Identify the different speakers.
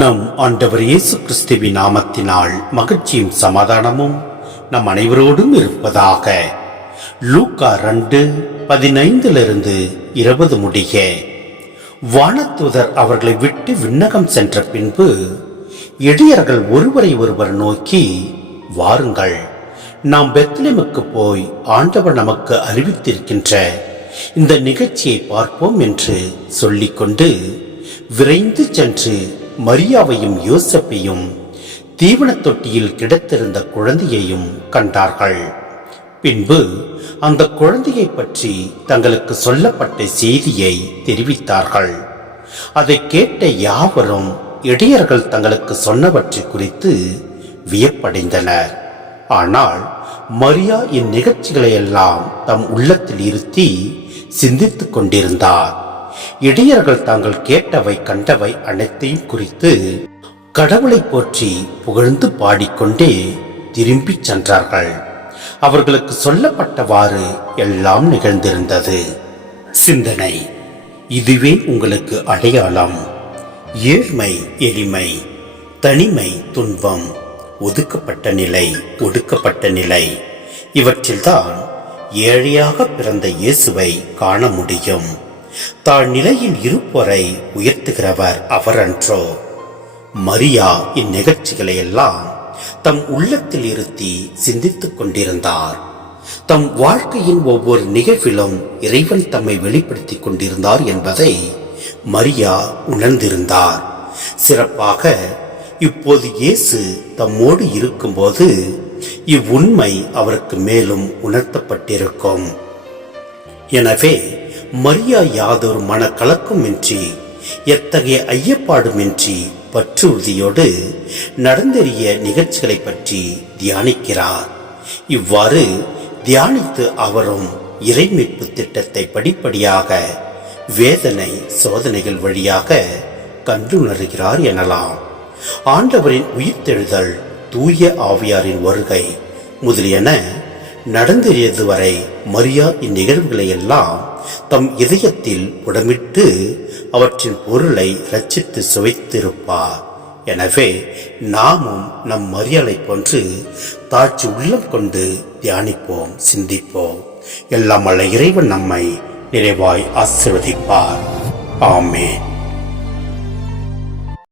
Speaker 1: நம் ஆண்டவர் இயேசு கிறிஸ்துவின் நாமத்தினால் மகிழ்ச்சியும் சமாதானமும் நம் அனைவரோடும் இருப்பதாக. லூக்கா ரெண்டு பதினைந்திலிருந்து இருபது முடிய. வானதூதர் அவர்களை விட்டு விண்ணகம் சென்ற பின்பு எளியர்கள் ஒருவரை ஒருவர் நோக்கி வாருங்கள் நாம் பெத்லிமுக்கு போய் ஆண்டவர் நமக்கு அறிவித்திருக்கின்ற இந்த நிகழ்ச்சியை பார்ப்போம் என்று சொல்லிக்கொண்டு விரைந்து சென்று மரியாவையும் யோசப்பையும் தீவனத் தொட்டியில் கிடத்திருந்த குழந்தையையும் கண்டார்கள். பின்பு அந்த குழந்தையை பற்றி தங்களுக்கு சொல்லப்பட்ட செய்தியை தெரிவித்தார்கள். அதை கேட்ட யாவரும் இடையர்கள் தங்களுக்கு சொன்னவற்றை குறித்து வியப்படைந்தனர். ஆனால் மரியா இந்நிகழ்ச்சிகளை எல்லாம் தம் உள்ளத்தில் இருத்தி சிந்தித்துக் கொண்டிருந்தார். இடையர்கள் தாங்கள் கேட்டவை கண்டவை அனைத்தையும் குறித்து கடவுளை போற்றி புகழ்ந்து பாடிக்கொண்டே திரும்பிச் சென்றார்கள். அவர்களுக்கு சொல்லப்பட்டவாறு எல்லாம் நிகழ்ந்திருந்தது. சிந்தனை இதுவே உங்களுக்கு அடையாளம். ஏழ்மை எளிமை தனிமை துன்பம் ஒதுக்கப்பட்ட நிலை ஒடுக்கப்பட்ட நிலை இவற்றில்தான் ஏழையாக பிறந்த இயேசுவை காண முடியும். தாழ் நிலையில் இருப்போரை உயர்த்துகிறவர் அவரன்றோ. மரியா இந்நிகழ்ச்சிகளை எல்லாம் தம் உள்ளத்தில் இருத்தி சிந்தித்துக் கொண்டிருந்தார். தம் வாழ்க்கையின் ஒவ்வொரு நிகழ்விலும் இறைவன் தம்மை வெளிப்படுத்திக் கொண்டிருந்தார் என்பதை மரியா உணர்ந்திருந்தார். சிறப்பாக இப்போது இயேசு தம்மோடு இருக்கும்போது இவ்வுண்மை அவருக்கு மேலும் உணர்த்தப்பட்டிருக்கும். எனவே மரியா யாதொரு மனக்கலக்கமின்றி எத்தகைய ஐயப்பாடுமின்றி பற்றுறுதியோடு நடந்தேறிய நிகழ்ச்சிகளை பற்றி தியானிக்கிறார். இவ்வாறு தியானித்து அவரும் இறைமீட்பு திட்டத்தை படிப்படியாக வேதனை சோதனைகள் வழியாக கண்டுணர்கிறார் எனலாம். ஆண்டவரின் உயிர்த்தெழுதல் தூய ஆவியாரின் வருகை முதலியன நடந்து வரை மரியா இந்நிகழ்வுகளை எல்லாம் தம் இதயத்தில் உடமிட்டு அவற்றின் பொருளை ரச்சித்து சுவைத்திருப்பார். எனவே நாமும் நம் மரியாதை போன்று தாழ்ச்சி உள்ளம் கொண்டு தியானிப்போம் சிந்திப்போம். எல்லாம் அல்ல இறைவன் நம்மை நிறைவாய் ஆசிர்வதிப்பார். ஆமே